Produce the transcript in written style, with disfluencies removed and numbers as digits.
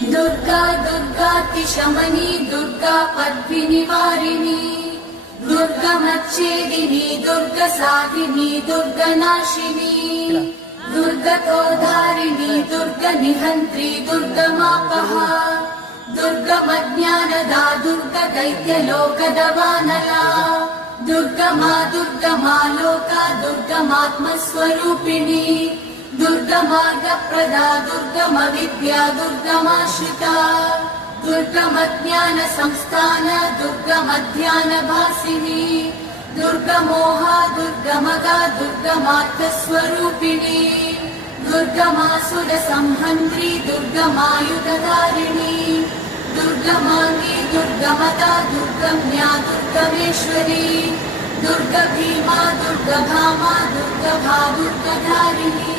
दुर्गा दुर्गातिशमनी दुर्गा पद्मिनिवारिणी दुर्गमच्छेदिनी दुर्गसाधिनी दुर्गनाशिनी दुर्गतोधारिणी दुर्गनिहन्त्री दुर्गमापहा दुर्गमज्ञानदा दुर्गदैत्यलोकदवानला दुर्गमा दुर्गमा लोका दुर्गमात्मस्वरूपिणी दुर्गमार्गप्रदा दुर्गमविद्या दुर्गमाश्रिता दुर्गमज्ञानसंस्थान दुर्गमध्यानभासिनी दुर्गमोहा दुर्गमगा दुर्गमार्थस्वरूपिणी दुर्गमासुरसंहन्त्री दुर्गमायुधधारिणी दुर्गमाङ्गी दुर्गमदा दुर्गम्या दुर्गमेश्वरी दुर्गभीमा दुर्गभामा दुर्गभा दुर्गधारिणी।